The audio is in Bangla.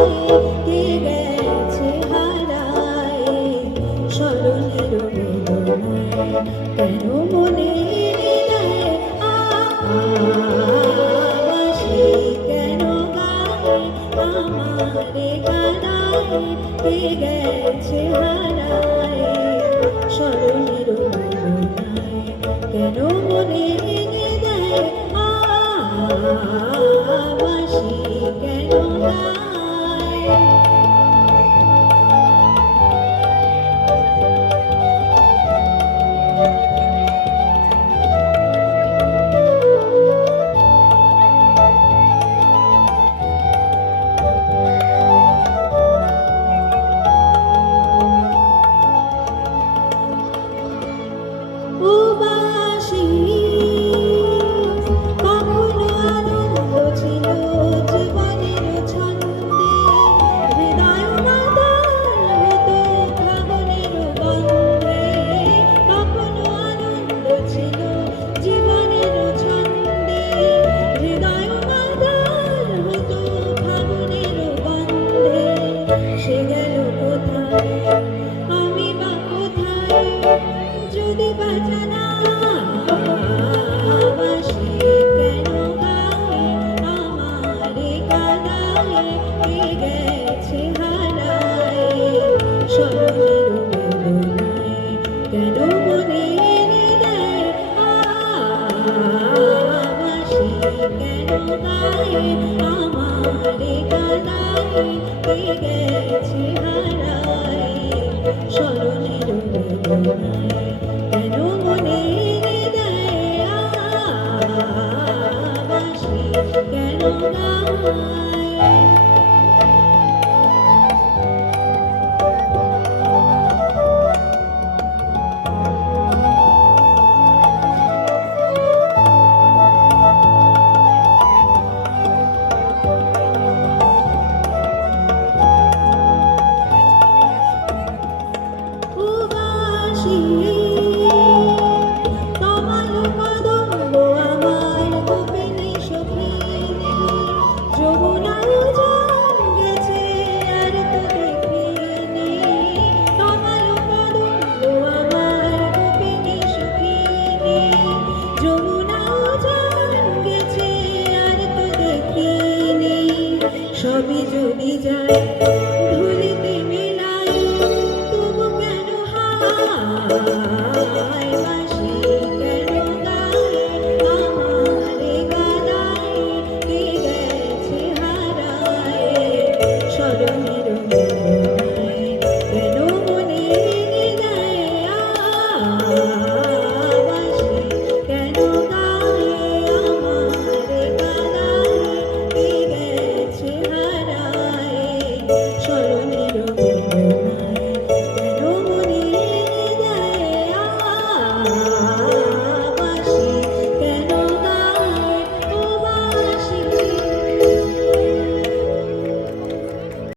কে গেছে হারায় স্মরণের বেদনায় কেন মনে নেয় আবাসে কেন গায় আমারে কাদায় কে গেছে হারায় স্মরণের বেদনায় কেন মনে দেয় আবাসে কেন গায় উবাসী কখনো আনন্দ ছিল জীবনের ছন্দে হৃদয় মাতাল হতো ফাগুনের গন্ধে কখনো আনন্দ ছিল জীবনের ছন্দে হৃদয় মাতাল হতো ফাগুনের গন্ধে সে গেল কোথায় আমি বা কোথায় যদি বাজানা বাসি কেন গায় আমারে কাদায় কে গেছে হারায় স্মরণের বেদনায় কেন মনে দেয় বাসি কেন গায় আমারে কাদায় কে গেছে হারায় স্মরণের বেদনায় কেন মনে দেয় আবাসে কেন গায় উবাসী তমালো কদম্ব আমার গোপিনী সখিনী যমুনার জন গেছে আর তো দেখিনি তমালো কদম্ব আমার গোপিনী সখিনী যমুনার জন গেছে আর তো দেখিনি সবই যদি যায়